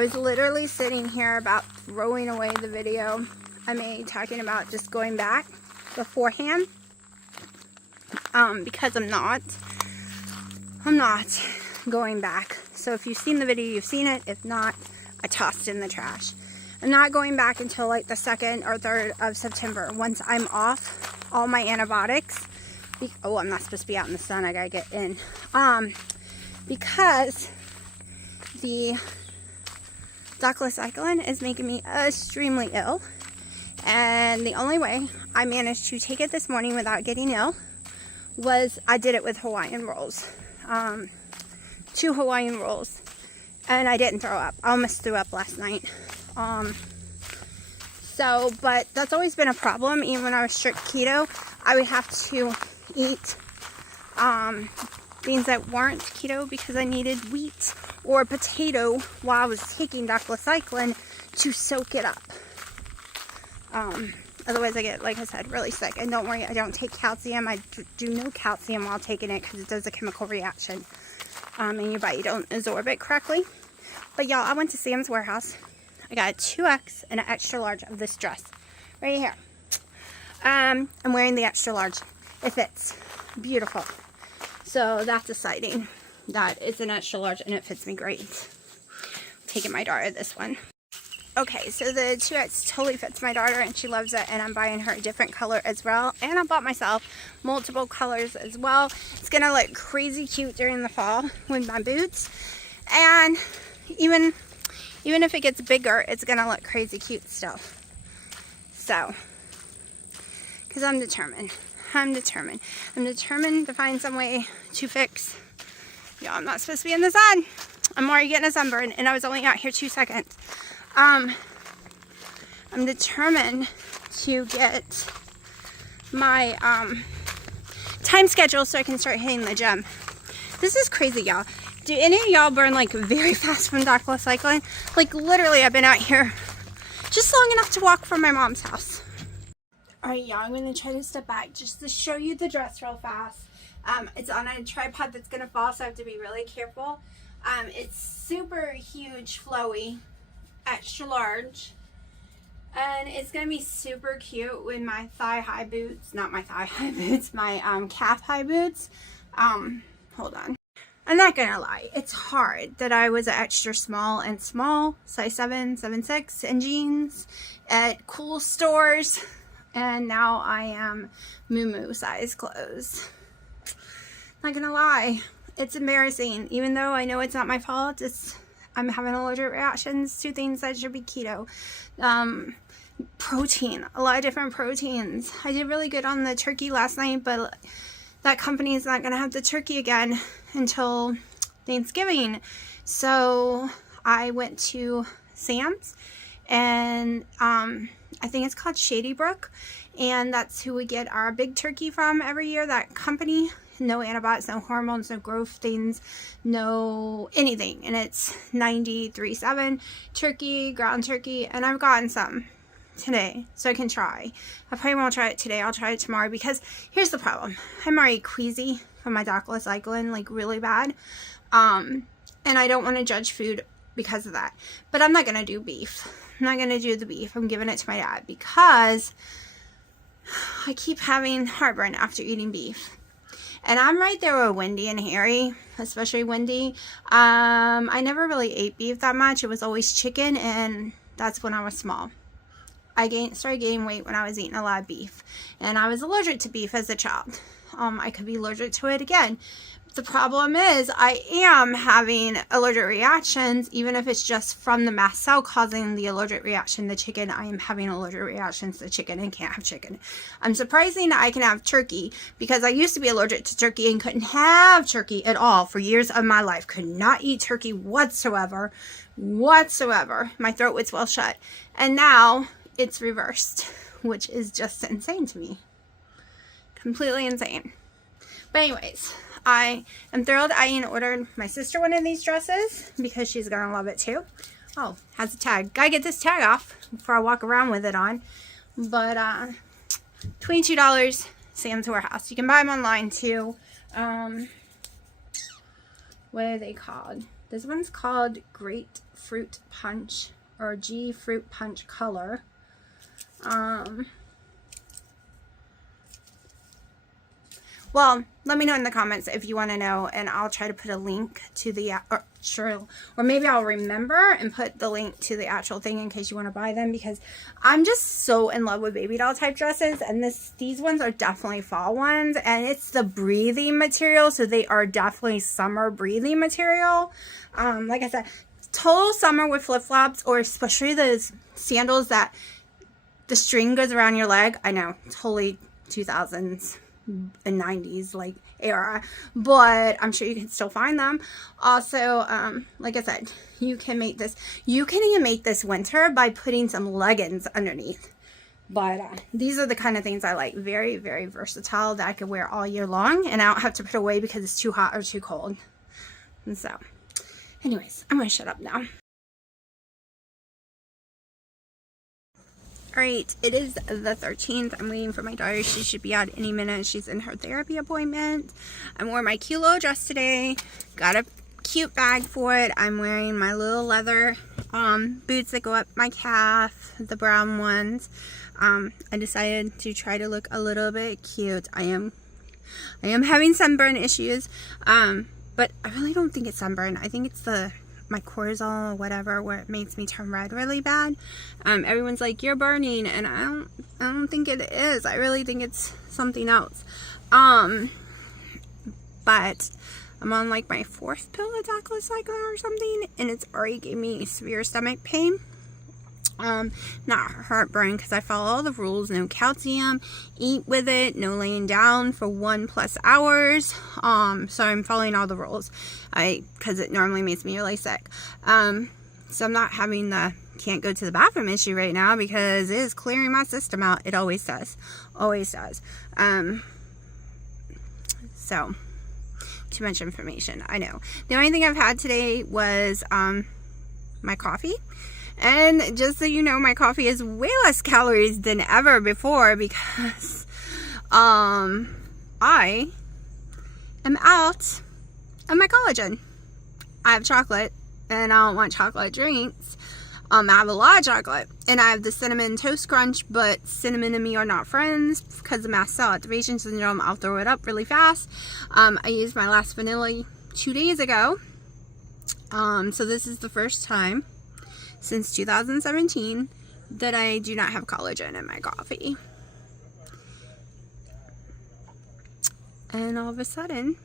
I was literally sitting here about throwing away the video I made talking about just going back beforehand. Because I'm not going back. So if you've seen the video, you've seen it. If not, I tossed it in the trash. I'm not going back until like the 2nd or 3rd of September, once I'm off all my antibiotics. Oh, I'm not supposed to be out in the sun. I gotta get in. Because the doxycycline is making me extremely ill. And the only way I managed to take it this morning without getting ill was I did it with Hawaiian rolls. 2 Hawaiian rolls. And I didn't throw up. I almost threw up last night. But that's always been a problem. Even when I was strict keto, I would have to eat things that weren't keto because I needed wheat or potato while I was taking doxycycline to soak it up. Otherwise I get, like I said, really sick. And don't worry, I don't take calcium. I do no calcium while taking it because it does a chemical reaction in your body. You don't absorb it correctly. But y'all, I went to Sam's Warehouse. I got a 2X and an extra large of this dress right here. I'm wearing the extra large. It fits. Beautiful. So that's exciting. That is an extra large and it fits me great. I'm taking my daughter this one. Okay, so the 2X totally fits my daughter and she loves it, and I'm buying her a different color as well. And I bought myself multiple colors as well. It's going to look crazy cute during the fall with my boots. And even if it gets bigger, it's going to look crazy cute still. So, because I'm determined. I'm determined to find some way to fix. Yeah, I'm not supposed to be in the sun. I'm already getting a sunburn and I was only out here 2 seconds. I'm determined to get my time schedule so I can start hitting the gym. This is crazy, y'all. Do any of y'all burn like very fast from doxycycline? Like literally, I've been out here just long enough to walk from my mom's house. Alright, y'all, I'm going to try to step back just to show you the dress real fast. It's on a tripod that's going to fall, so I have to be really careful. It's super huge, flowy, extra large, and it's going to be super cute with my thigh-high boots. Not my thigh-high boots, my calf-high boots. Hold on. I'm not going to lie, it's hard that I was extra small, size 7, 7'6", in jeans at cool stores. And now I am moo size clothes. Not gonna lie, it's embarrassing. Even though I know it's not my fault, I'm having allergic reactions to things that should be keto. Protein, a lot of different proteins. I did really good on the turkey last night, but that company is not gonna have the turkey again until Thanksgiving. So I went to Sam's and I think it's called Shady Brook, and that's who we get our big turkey from every year, that company. No antibiotics, no hormones, no growth things, no anything. And it's 93.7 turkey, ground turkey, and I've gotten some today, so I can try. I probably won't try it today. I'll try it tomorrow, because here's the problem. I'm already queasy from my doxycycline, like really bad. And I don't want to judge food because of that. But I'm not going to do beef. I'm not going to do the beef. I'm giving it to my dad because I keep having heartburn after eating beef. And I'm right there with Wendy and Harry, especially Wendy. I never really ate beef that much. It was always chicken, and that's when I was small. I started gaining weight when I was eating a lot of beef. And I was allergic to beef as a child. I could be allergic to it again. The problem is I am having allergic reactions, even if it's just from the mast cell causing the allergic reaction to chicken. I am having allergic reactions to chicken and can't have chicken. I'm surprising that I can have turkey, because I used to be allergic to turkey and couldn't have turkey at all for years of my life. Could not eat turkey whatsoever. My throat would swell shut. And now it's reversed, which is just insane to me. Completely insane. But anyways, I am thrilled. I ordered my sister one of these dresses because she's going to love it too. Oh, has a tag. Gotta get this tag off before I walk around with it on. But $22, Sam's Warehouse. You can buy them online too. What are they called? This one's called Grapefruit Punch, or G Fruit Punch Color. Well, let me know in the comments if you want to know, and I'll try to put a link to the, or maybe I'll remember and put the link to the actual thing in case you want to buy them, because I'm just so in love with baby doll type dresses, and these ones are definitely fall ones, and it's the breathing material, so they are definitely summer breathing material. Like I said, total summer with flip-flops, or especially those sandals that the string goes around your leg. I know, totally 2000s and 90s like era, but I'm sure you can still find them. Also, like I said, you can even make this winter by putting some leggings underneath. But these are the kind of things I like. Very, very versatile, that I can wear all year long, and I don't have to put away because it's too hot or too cold. And so anyways, I'm gonna shut up now. Alright, it is the 13th. I'm waiting for my daughter. She should be out any minute. She's in her therapy appointment. I wore my cute little dress today. Got a cute bag for it. I'm wearing my little leather boots that go up my calf, the brown ones. I decided to try to look a little bit cute. I am having sunburn issues, but I really don't think it's sunburn. I think it's my cortisol or whatever, where it makes me turn red really bad. Everyone's like, you're burning, and I don't think it is. I really think it's something else. But I'm on like my 4th pill of doxycycline or something, and it's already gave me severe stomach pain. Not heartburn, because I follow all the rules. No calcium, eat with it, no laying down for 1+ hours. So I'm following all the rules, because it normally makes me really sick. So I'm not having the can't go to the bathroom issue right now, because it is clearing my system out. It always does. So too much information, I know. The only thing I've had today was my coffee. And just so you know, my coffee is way less calories than ever before, because I am out of my collagen. I have chocolate, and I don't want chocolate drinks. I have a lot of chocolate, and I have the cinnamon toast crunch, but cinnamon and me are not friends because of mast cell activation syndrome. I'll throw it up really fast. I used my last vanilla 2 days ago. So this is the first time since 2017 that I do not have collagen in my coffee. And all of a sudden,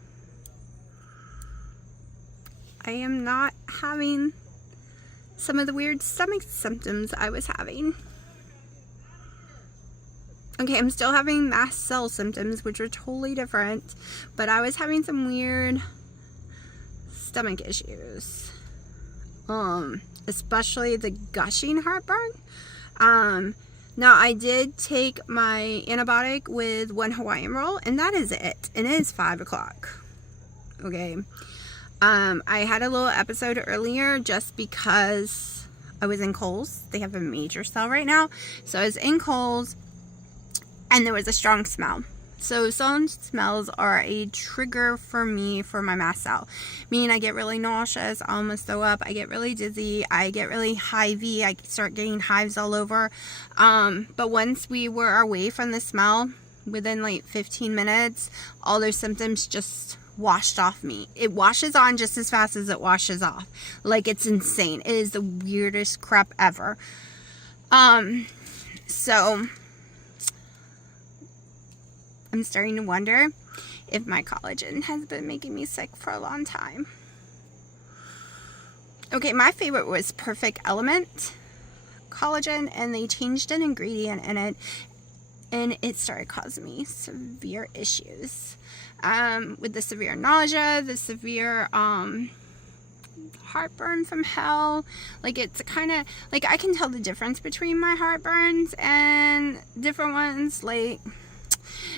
I am not having some of the weird stomach symptoms I was having. Okay, I'm still having mast cell symptoms, which are totally different, but I was having some weird stomach issues. Especially the gushing heartburn. Now I did take my antibiotic with 1 Hawaiian roll, and that is it. And it is 5 o'clock. Okay. I had a little episode earlier just because I was in Kohl's. They have a major sale right now. So I was in Kohl's, and there was a strong smell. So some smells are a trigger for me for my mast cell. Meaning I get really nauseous, I almost throw up, I get really dizzy, I get really hivey, I start getting hives all over. But once we were away from the smell, within like 15 minutes, all those symptoms just washed off me. It washes on just as fast as it washes off. Like, it's insane. It is the weirdest crap ever. So I'm starting to wonder if my collagen has been making me sick for a long time. Okay, my favorite was Perfect Element collagen, and they changed an ingredient in it, and it started causing me severe issues. With the severe nausea, the severe heartburn from hell. Like, it's kind of like I can tell the difference between my heartburns and different ones. Like,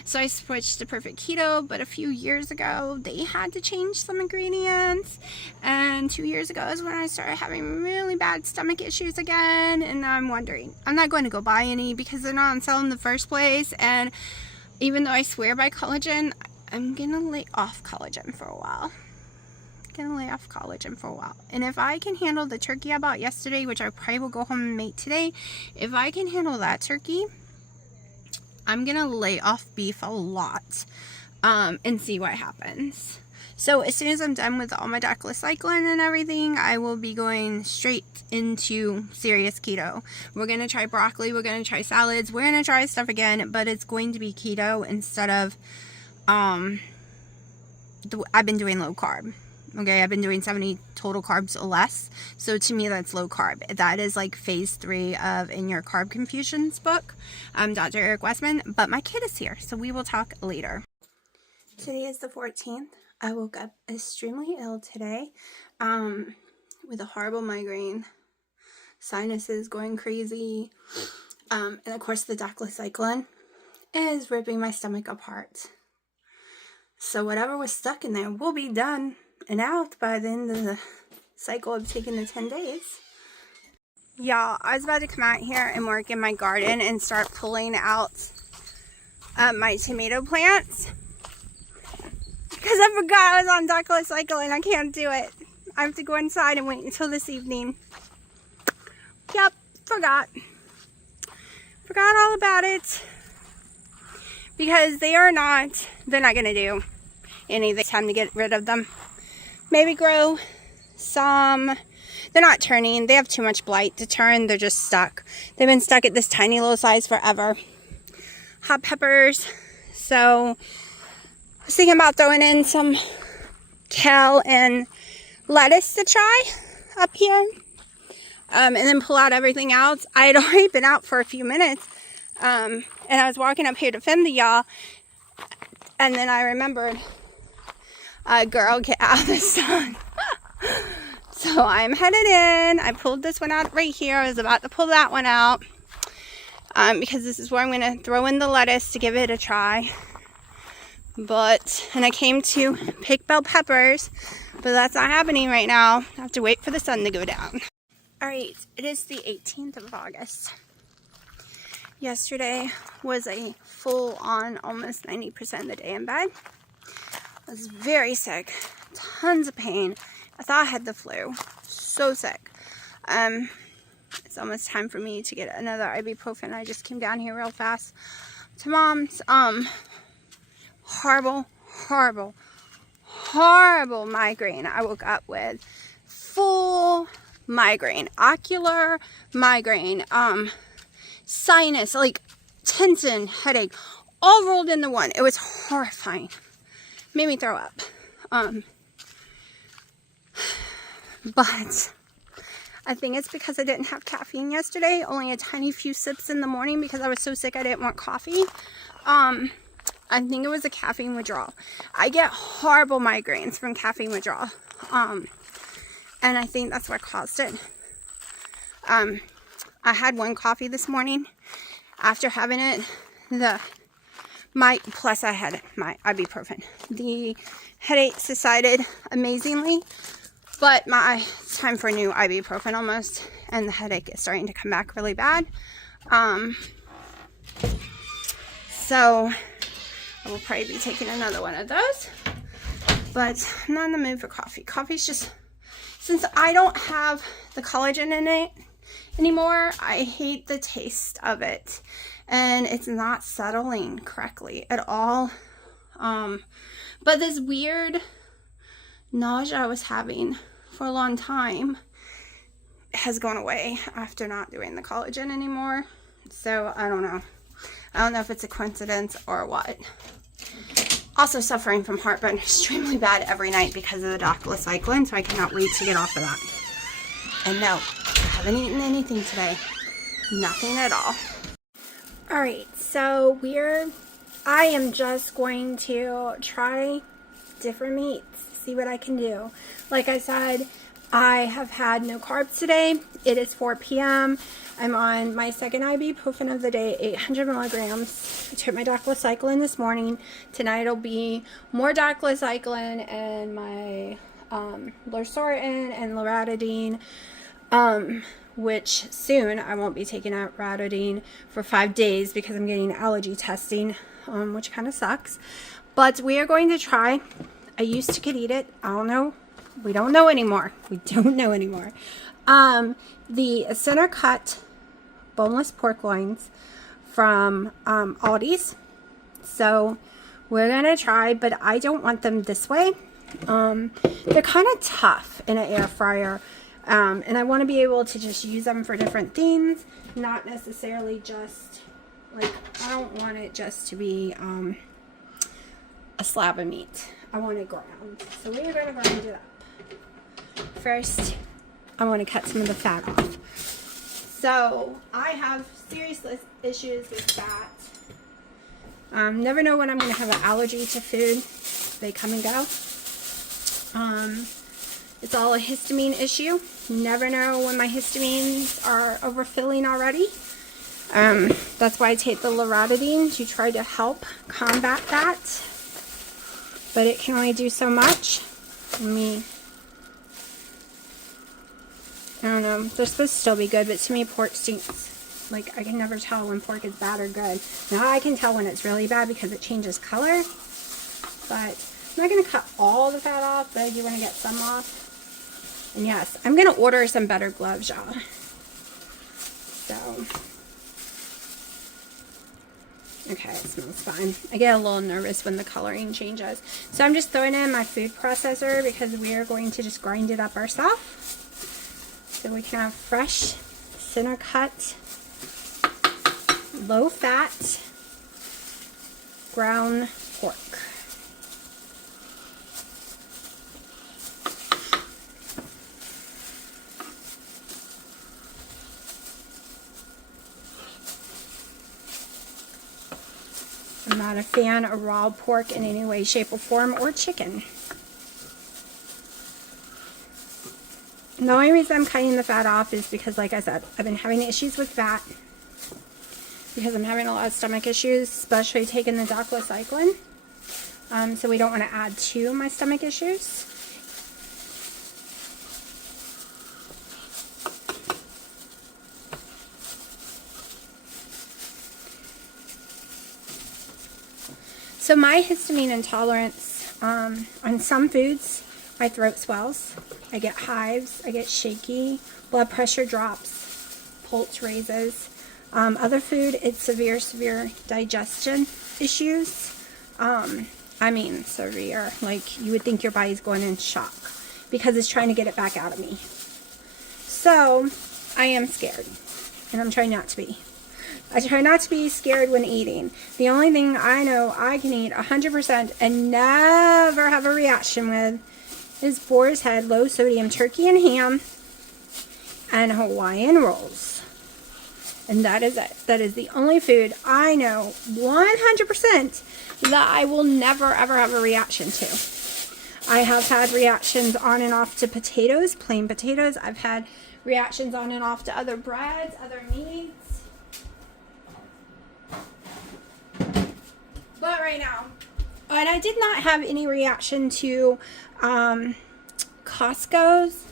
so I switched to Perfect Keto, but a few years ago they had to change some ingredients, and 2 years ago is when I started having really bad stomach issues again. And now I'm wondering, I'm not going to go buy any because they're not on sale in the first place, and even though I swear by collagen, I'm gonna lay off collagen for a while going to lay off collagen for a while. And if I can handle the turkey I bought yesterday, which I probably will go home and make today, if I can handle that turkey, I'm going to lay off beef a lot and see what happens. So as soon as I'm done with all my doxycycline and everything, I will be going straight into serious keto. We're going to try broccoli, we're going to try salads, we're going to try stuff again, but it's going to be keto instead of, I've been doing low carb. Okay, I've been doing 70 total carbs or less. So to me, that's low carb. That is like phase 3 of In Your Carb Confusions book, Dr. Eric Westman. But my kid is here, so we will talk later. Today is the 14th. I woke up extremely ill today with a horrible migraine, sinuses going crazy, and of course the doxycycline is ripping my stomach apart. So whatever was stuck in there will be done and out by the end of the cycle of taking the 10 days. Y'all, I was about to come out here and work in my garden and start pulling out my tomato plants. Because I forgot I was on doxycycline. I can't do it. I have to go inside and wait until this evening. Yep, forgot. Forgot all about it. Because they're not going to do anything. It's time to get rid of them. Maybe grow some. They're not turning. They have too much blight to turn. They're just stuck. They've been stuck at this tiny little size forever. Hot peppers. So I was thinking about throwing in some kale and lettuce to try up here. And then pull out everything else. I had already been out for a few minutes. And I was walking up here to film to y'all. And then I remembered, girl, get out of the sun. So I'm headed in. I pulled this one out right here. I was about to pull that one out. Because this is where I'm going to throw in the lettuce to give it a try. And I came to pick bell peppers, but that's not happening right now. I have to wait for the sun to go down. Alright, it is the 18th of August. Yesterday was a full-on, almost 90% of the day in bed. I was very sick, tons of pain. I thought I had the flu, so sick. It's almost time for me to get another ibuprofen. I just came down here real fast to Mom's. Horrible migraine I woke up with. Full migraine, ocular migraine, sinus, like tension, headache, all rolled into one. It was horrifying. Made me throw up. But I think it's because I didn't have caffeine yesterday. Only a tiny few sips in the morning because I was so sick I didn't want coffee. I think it was a caffeine withdrawal. I get horrible migraines from caffeine withdrawal. And I think that's what caused it. I had one coffee this morning. After having it, plus I had my ibuprofen. The headache subsided amazingly, but it's time for a new ibuprofen almost, and the headache is starting to come back really bad. So I will probably be taking another one of those, but I'm not in the mood for coffee. Coffee's just, since I don't have the collagen in it anymore, I hate the taste of it, and it's not settling correctly at all. But this weird nausea I was having for a long time has gone away after not doing the collagen anymore. So I don't know. I don't know if it's a coincidence or what. Also suffering from heartburn extremely bad every night because of the doxycycline, so I cannot wait to get off of that. And no, I haven't eaten anything today. Nothing at all. Alright, so I am just going to try different meats, see what I can do. Like I said, I have had no carbs today. It is 4 p.m. I'm on my second ibuprofen of the day, 800 milligrams. I took my doxycycline this morning. Tonight it'll be more doxycycline and my losartan and loratadine, which soon I won't be taking out loratadine for 5 days because I'm getting allergy testing, which kind of sucks. But we are going to try. I used to could eat it. I don't know We don't know anymore. We don't know anymore. The center cut boneless pork loins from Aldi's. So we're going to try, but I don't want them this way. They're kind of tough in an air fryer. And I want to be able to just use them for different things, not necessarily just, like, I don't want it just to be a slab of meat. I want it ground. So we're going to grind it up. First, I want to cut some of the fat off. So I have serious issues with fat. Never know when I'm going to have an allergy to food. They come and go. It's all a histamine issue. Never know when my histamines are overfilling already. That's why I take the loratadine to try to help combat that. But it can only do so much. I don't know. They're supposed to still be good, but to me pork stinks. Like, I can never tell when pork is bad or good. Now I can tell when it's really bad because it changes color. But I'm not going to cut all the fat off, but I do want to get some off. And yes, I'm going to order some better gloves, y'all. So, okay, it smells fine. I get a little nervous when the coloring changes. So I'm just throwing it in my food processor because we are going to just grind it up ourselves. So we can have fresh, center cut, low fat, ground pork. I'm not a fan of raw pork in any way, shape, or form, or chicken. The only reason I'm cutting the fat off is because, like I said, I've been having issues with fat because I'm having a lot of stomach issues, especially taking the doxycycline. So we don't want to add to my stomach issues. So my histamine intolerance, on some foods, my throat swells, I get hives, I get shaky, blood pressure drops, pulse raises. Other food, it's severe digestion issues. I mean severe, like you would think your body's going in shock because it's trying to get it back out of me. So I am scared, and I'm trying not to be. I try not to be scared when eating. The only thing I know I can eat 100% and never have a reaction with is boar's head, low sodium turkey and ham, and Hawaiian rolls. And that is it. That is the only food I know 100% that I will never ever have a reaction to. I have had reactions on and off to potatoes, plain potatoes. I've had reactions on and off to other breads, other meats. But right now, and I did not have any reaction to Costco's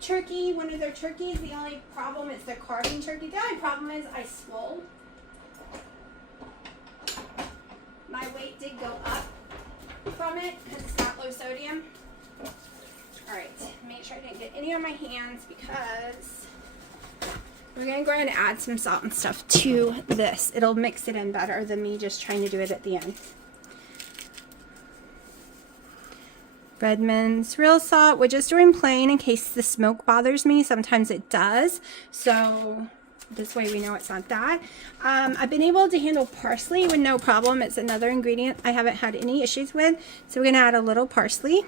turkey, one of their turkeys. The only problem is their carving turkey. The only problem is I swole. My weight did go up from it because it's not low sodium. Alright, make sure I didn't get any on my hands because we're going to go ahead and add some salt and stuff to this. It'll mix it in better than me just trying to do it at the end. Redmond's real salt. We're just doing plain in case the smoke bothers me. Sometimes it does. So this way we know it's not that. I've been able to handle parsley with no problem. It's another ingredient I haven't had any issues with. So we're going to add a little parsley.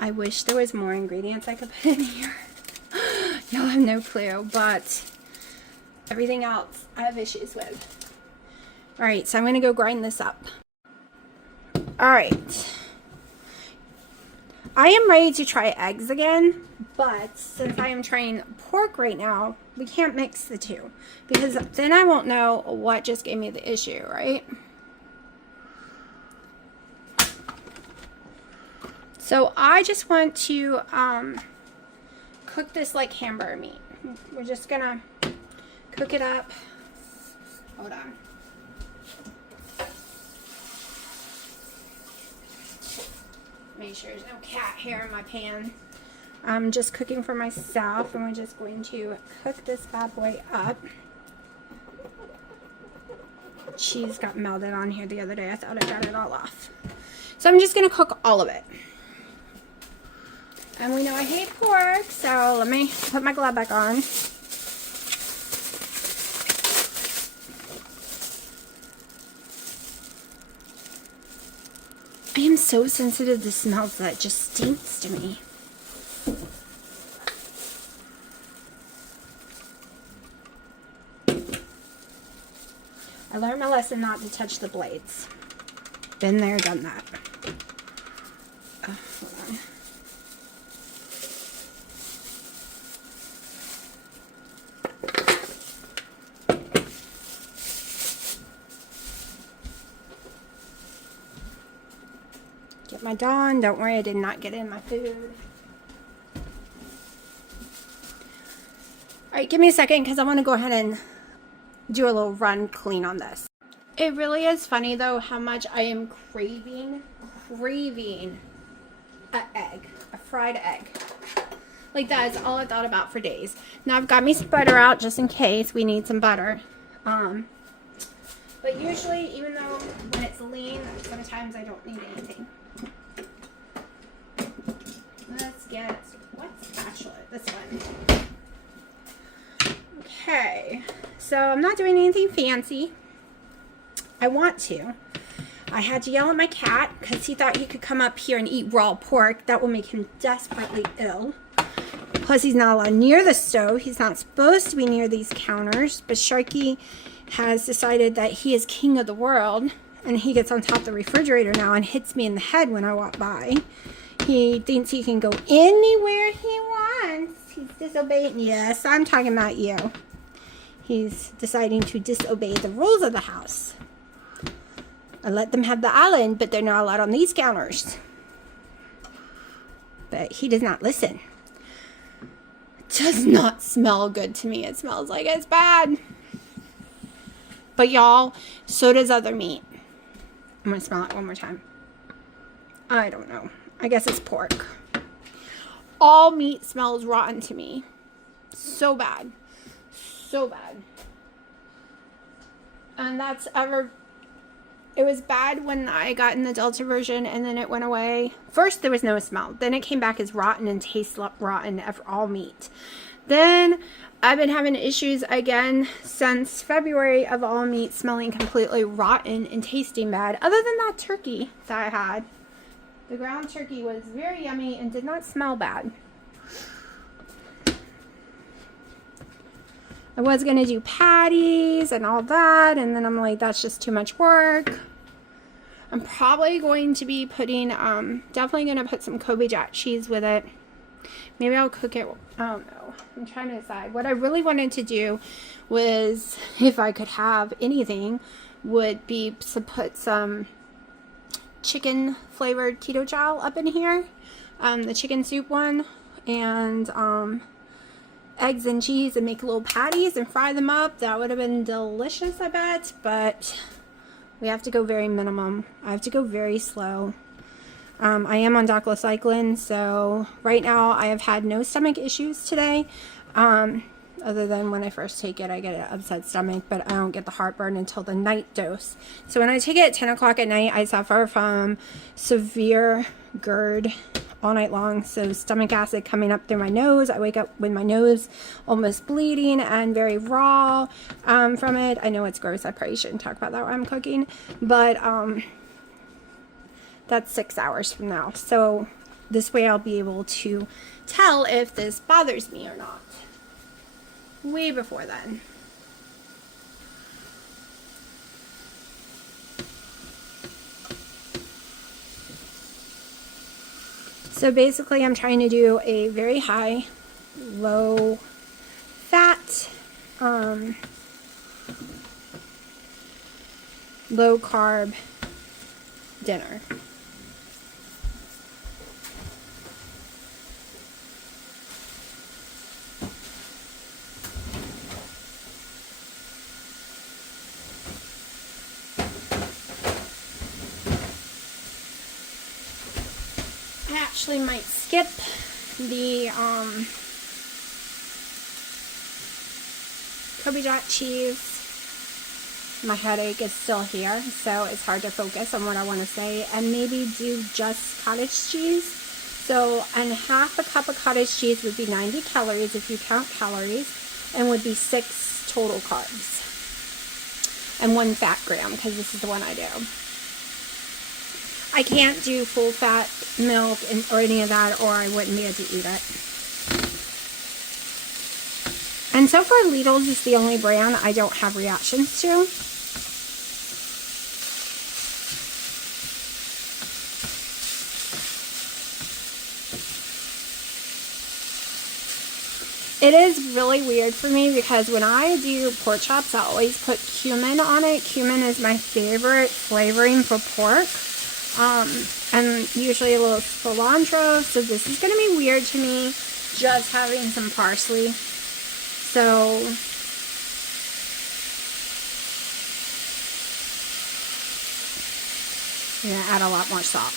I wish there was more ingredients I could put in here. Y'all have no clue, but everything else I have issues with. Alright, so I'm going to go grind this up. Alright. I am ready to try eggs again, but since I am trying pork right now, we can't mix the two. Because then I won't know what just gave me the issue, right? So I just want to cook this like hamburger meat. We're just gonna cook it up. Hold on. Make sure there's no cat hair in my pan. I'm just cooking for myself, and we're just going to cook this bad boy up. Cheese got melted on here the other day. I thought I got it all off. So I'm just going to cook all of it. And we know I hate pork, so let me put my glove back on. I am so sensitive to smells that it just stinks to me. I learned my lesson not to touch the blades. Been there, done that. Hold on. Get my Dawn. Don't worry, I did not get in my food. Alright, give me a second because I want to go ahead and do a little run clean on this. It really is funny though how much I am craving an egg, a fried egg. Like that is all I thought about for days. Now I've got me some butter out just in case we need some butter. But usually, even though when it's lean, sometimes I don't need anything. Let's get, what spatula? This one. Okay, so I'm not doing anything fancy. I want to. I had to yell at my cat because he thought he could come up here and eat raw pork. That will make him desperately ill. Plus, he's not allowed near the stove. He's not supposed to be near these counters. But Sharky has decided that he is king of the world. And he gets on top of the refrigerator now and hits me in the head when I walk by. He thinks he can go anywhere he wants. He's disobeying. Yes, I'm talking about you. He's deciding to disobey the rules of the house. I let them have the island, but they're not allowed on these counters. But he does not listen. It does not smell good to me. It smells like it's bad. But y'all, so does other meat. I'm going to smell it one more time. I don't know. I guess it's pork. All meat smells rotten to me. So bad. So bad. And that's ever... It was bad when I got in the Delta version and then it went away. First, there was no smell. Then it came back as rotten and tastes rotten for all meat. Then I've been having issues again since February of all meat smelling completely rotten and tasting bad. Other than that turkey that I had. The ground turkey was very yummy and did not smell bad. I was going to do patties and all that, and then I'm like, that's just too much work. I'm probably going to be putting, definitely going to put some Kobe Jack cheese with it. Maybe I'll cook it, I don't know. I'm trying to decide. What I really wanted to do was, if I could have anything, would be to put some chicken flavored keto chow up in here. The chicken soup one. And, eggs and cheese and make little patties and fry them up. That would have been delicious, I bet, but we have to go very minimum. I have to go very slow. I am on doxycycline, so right now I have had no stomach issues today. Other than when I first take it, I get an upset stomach, but I don't get the heartburn until the night dose. So when I take it at 10 o'clock at night, I suffer from severe GERD all night long. So stomach acid coming up through my nose. I wake up with my nose almost bleeding and very raw from it. I know it's gross. I probably shouldn't talk about that while I'm cooking. But that's 6 hours from now. So this way I'll be able to tell if this bothers me or not. Way before then. So basically I'm trying to do a very high, low fat, low carb dinner. actually might skip the Kobe jack cheese. My headache is still here, so it's hard to focus on what I want to say, and maybe do just cottage cheese. So, and half a cup of cottage cheese would be 90 calories if you count calories, and would be 6 total carbs. And 1 fat gram, because this is the one I do. I can't do full fat milk or any of that, or I wouldn't be able to eat it. And so far, Lidl's is the only brand I don't have reactions to. It is really weird for me because when I do pork chops, I always put cumin on it. Cumin is my favorite flavoring for pork. And usually a little cilantro. So this is going to be weird to me, just having some parsley. So I'm going to add a lot more salt.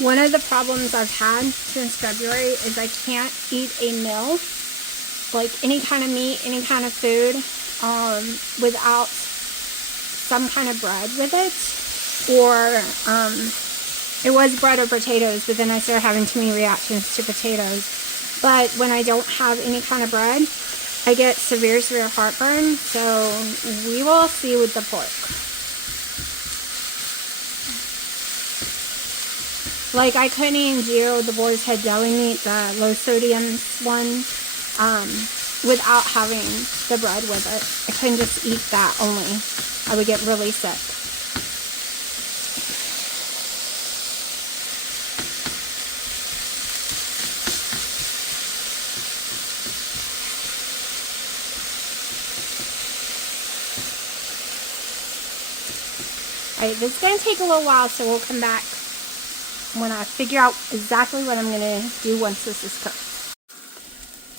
One of the problems I've had since February is I can't eat a meal, like any kind of meat, any kind of food, without some kind of bread with it. Or it was bread or potatoes, but then I started having too many reactions to potatoes. But when I don't have any kind of bread, I get severe heartburn. So we will see with the pork. Like, I couldn't even do the boar's head deli meat, the low sodium one, without having the bread with it. I couldn't just eat that only. I would get really sick. Alright, this is going to take a little while, so we'll come back when I figure out exactly what I'm going to do once this is cooked.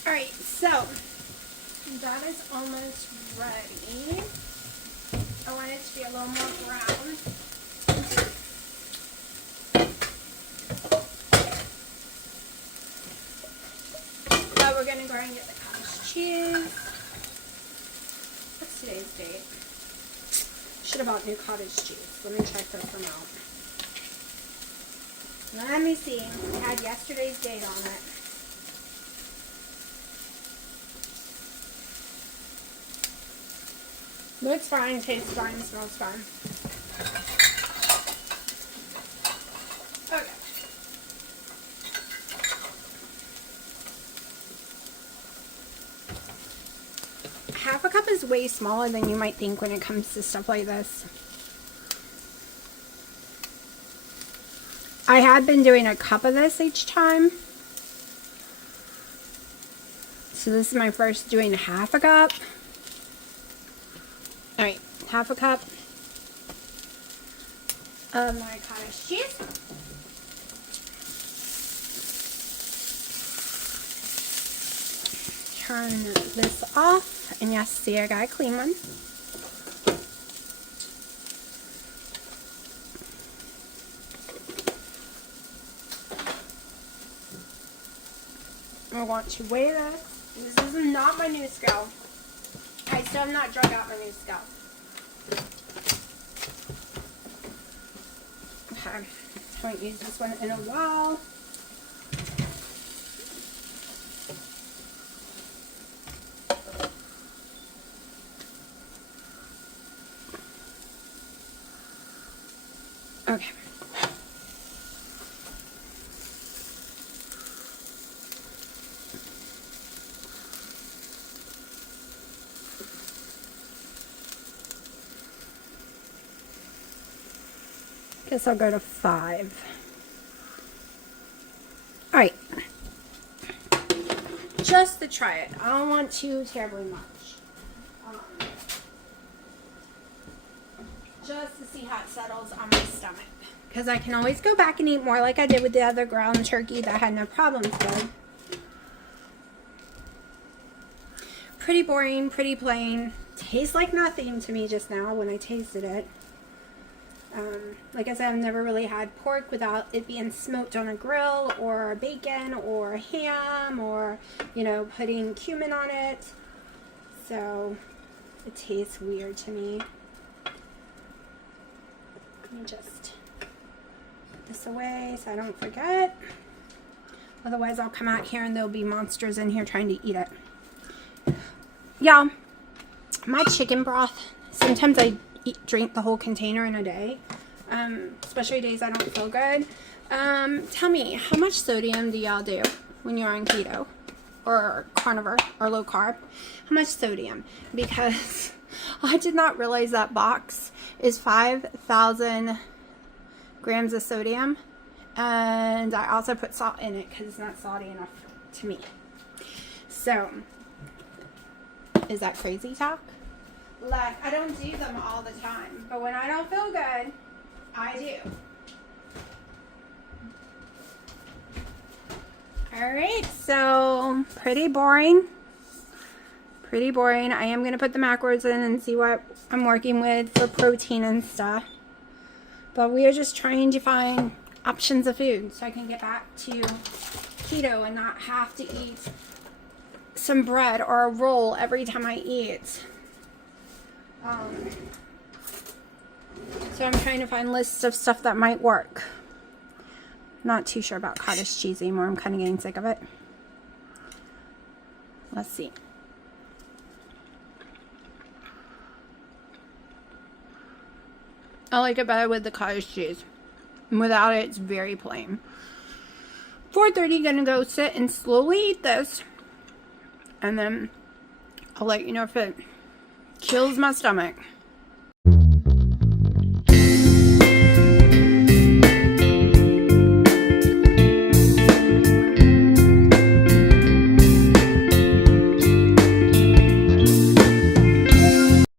Alright, so that is almost ready. I want it to be a little more brown. But we're going to go ahead and get the cottage cheese. What's today's date? Should have bought new cottage cheese. Let me check this one out. Let me see. It had yesterday's date on it. Looks fine, tastes fine, smells fine. Okay. Half a cup is way smaller than you might think when it comes to stuff like this. I had been doing a cup of this each time. So this is my first doing half a cup. Alright, half a cup of my cottage cheese. Turn this off. And yes, see, I got a clean one. I want to weigh this. This is not my new scale. I still have not drug out my new scale. Okay. I haven't used this one in a while. Okay. Guess I'll go to 5. Alright. Just to try it. I don't want too terribly much. just to see how it settles on my stomach. Because I can always go back and eat more like I did with the other ground turkey that I had no problems with. Pretty boring, pretty plain. Tastes like nothing to me just now when I tasted it. Like I said, I've never really had pork without it being smoked on a grill or bacon or ham or, you know, putting cumin on it. So it tastes weird to me. Let me just put this away so I don't forget. Otherwise I'll come out here and there'll be monsters in here trying to eat it. Yeah, my chicken broth, sometimes I drink the whole container in a day, especially days I don't feel good. Tell me, how much sodium do y'all do when you're on keto or carnivore or low carb? How much sodium? Because I did not realize that box is 5,000 grams of sodium, and I also put salt in it because it's not salty enough to me. So, is that crazy talk? Like, I don't do them all the time, but when I don't feel good, I do. Alright, so pretty boring. Pretty boring. I am going to put the macros in and see what I'm working with for protein and stuff. But we are just trying to find options of food so I can get back to keto and not have to eat some bread or a roll every time I eat. So I'm trying to find lists of stuff that might work. Not too sure about cottage cheese anymore. I'm kind of getting sick of it. Let's see. I like it better with the cottage cheese. Without it, it's very plain. 4:30, gonna go sit and slowly eat this. And then I'll let you know if it kills my stomach.